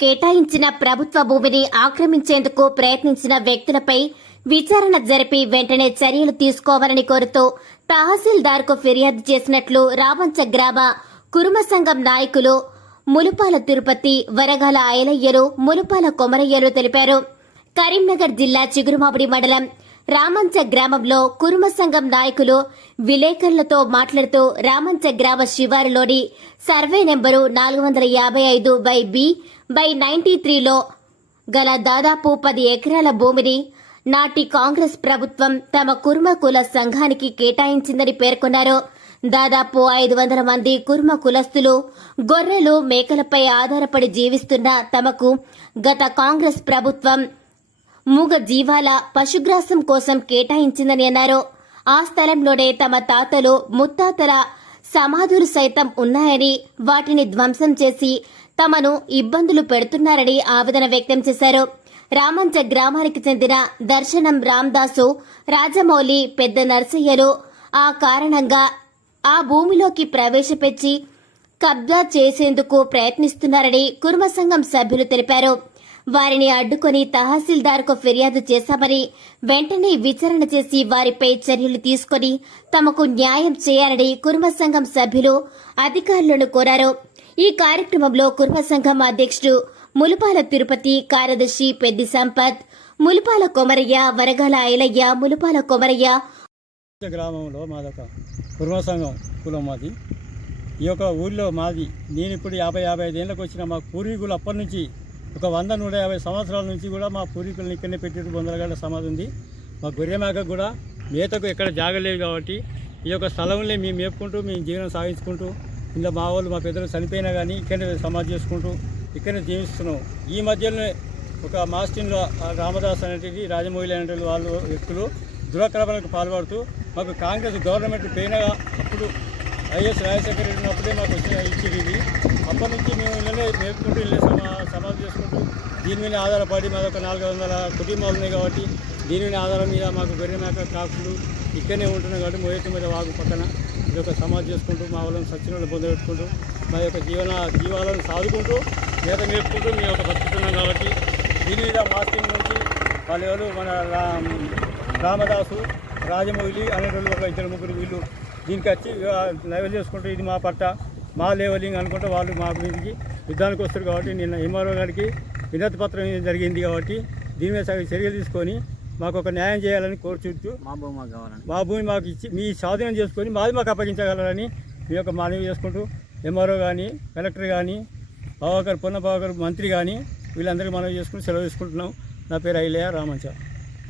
కేటాయించిన ప్రభుత్వ భూమిని ఆక్రమించేందుకు ప్రయత్నించిన వ్యక్తులపై విచారణ జరిపి వెంటనే చర్యలు తీసుకోవాలని కోరుతూ తహసీల్దార్కు ఫిర్యాదు చేసినట్లు రామంచ గ్రామ కురుమ సంఘం నాయకులు ములుపాల తిరుపతి వరగాల ఐలయ్యలు ములుపాల కొమరయ్యలు తెలిపారు. కరీంనగర్ జిల్లా చిగురుమామిడి మండలం రామంచ గ్రామంలో కురుమ సంఘం నాయకులు విలేకరులతో మాట్లాడుతూ రామంచ గ్రామ శివారులోని సర్వే నెంబరు నాలుగు వందల యాభై ఐదు బై బి బై నైన్టీ త్రీలో గల దాదాపు పది ఎకరాల భూమిని నాటి కాంగ్రెస్ ప్రభుత్వం తమ కుర్మ కుల సంఘానికి కేటాయించిందని పేర్కొన్నారు. దాదాపు ఐదు వందల మంది కుర్మ కులస్తులు గొర్రెలు మేకలపై ఆధారపడి జీవిస్తున్న తమకు గత కాంగ్రెస్ ప్రభుత్వం మూగ జీవాల పశుగ్రాసం కోసం కేటాయించిందని అన్నారు. ఆ స్థలంలోనే తమ తాతలు ముత్తాతల సమాధులు సైతం ఉన్నాయని వాటిని ధ్వంసం చేసి తమను ఇబ్బందులు పెడుతున్నారని ఆవేదన వ్యక్తం చేశారు. రామంచ గ్రామానికి చెందిన దర్శనం రామ్దాసు రాజమౌళి పెద్ద నర్సయ్యలు ఆ కారణంగా ఆ భూమిలోకి ప్రవేశపెచ్చి కబ్జా చేసేందుకు ప్రయత్నిస్తున్నారని కుర్మ సంఘం సభ్యులు తెలిపారు. వారిని అడ్డుకొని తహసీల్దార్కు ఫిర్యాదు చేశామని వెంటనే విచారణ చేసి వారిపై చర్యలు తీసుకొని తమకు న్యాయం చేయాలని కుర్మ సంఘం సభ్యులు అధికారులను కోరారు. ఈ కార్యక్రమంలో కుర్మ సంఘం అధ్యక్షుడు ములుపాల తిరుపతి కార్యదర్శి పెద్ది సంపత్ ములుపాల కొమరయ్య వరగాల ఐలయ్య ములుపాల కొమరయ్య. గ్రామంలో మాదొక కుర్మ సంఘం కులం మాది. ఈ యొక్క ఊళ్ళో మాది. నేను ఇప్పుడు యాభై యాభై ఐదు ఏళ్ళకి వచ్చిన మా పూర్వీకులు అప్పటి నుంచి ఒక వంద నూట యాభై సంవత్సరాల నుంచి కూడా మా పూర్వీకులను ఇక్కడనే పెట్టి బొందలగడ్డ సమాధి ఉంది. మా గొర్రె మేక కూడా మేతకు ఎక్కడ జాగలేదు కాబట్టి ఈ యొక్క స్థలంలో మేము మేపుకుంటూ మేము జీవనం సాగించుకుంటూ ఇందులో మా వాళ్ళు మా పెద్దలు చనిపోయినా కానీ ఇక్కడనే సమాధి చేసుకుంటూ ఇక్కడనే జీవిస్తున్నాం. ఈ మధ్యలోనే ఒక మాస్టిన్లో రామదాస్ అనేటివి రాజమౌళి అనేటువంటి వాళ్ళు వ్యక్తులు దురాక్రమణకు పాల్పడుతూ మాకు కాంగ్రెస్ గవర్నమెంట్ పోయిన అప్పుడు ఐఎస్ రాజశేఖర రెడ్డి ఉన్నప్పుడే మాకు వచ్చిన ఇచ్చేది ఇది. అప్పటి నుంచి మేము ఇళ్ళనే మేపుకుంటూ ఇళ్ళే సమా సమాధి చేసుకుంటూ దీని మీద ఆధారపడి మాది నాలుగు వందల కుటుంబాలు ఉన్నాయి కాబట్టి దీని మీద ఆధారం మీద మాకు గొర్రె మేక కాకులు ఇక్కడనే ఉంటున్నాం కాబట్టి మోయత్తి మీద వాగు పక్కన ఇది ఒక సమాధి చేసుకుంటూ మా వాళ్ళని సచ్చినోళ్ళు పొందబెట్టుకుంటూ మా యొక్క జీవన జీవాలను సాదుకుంటూ మేత మేపుకుంటూ మేము ఒక బతుకుతున్నాం కాబట్టి దీని మీద మాస్టింగ్ నుంచి వాళ్ళు ఎవరు? మన రా- రామదాసు రాజమౌళి అనేటువంటి ఒక ఇద్దరు ముగ్గురు వీళ్ళు దీనికి వచ్చి లెవెల్ చేసుకుంటూ ఇది మా పట్ట మా లెవెలింగ్ అనుకుంటే వాళ్ళు మా మీదకి యుద్ధానికి వస్తారు కాబట్టి నిన్న ఎంఆర్ఓ గారికి వినతి పత్రం జరిగింది కాబట్టి దీని మీద సగం చర్యలు తీసుకొని మాకు ఒక న్యాయం చేయాలని కోరుచుంటూ మా భూమి మాకు కావాలని. మా భూమి మాకు ఇచ్చి మీ స్వాధీనం చేసుకొని మాది మాకు అప్పగించగలరని మీ యొక్క మనవి చేసుకుంటూ ఎంఆర్ఓ కానీ కలెక్టర్ కానీ బావాకర్ పొన్న బావాకర్ మంత్రి కానీ వీళ్ళందరికీ మనవి చేసుకుని సెలవు తీసుకుంటున్నాం. నా పేరు ఐలయ్య రామంచ.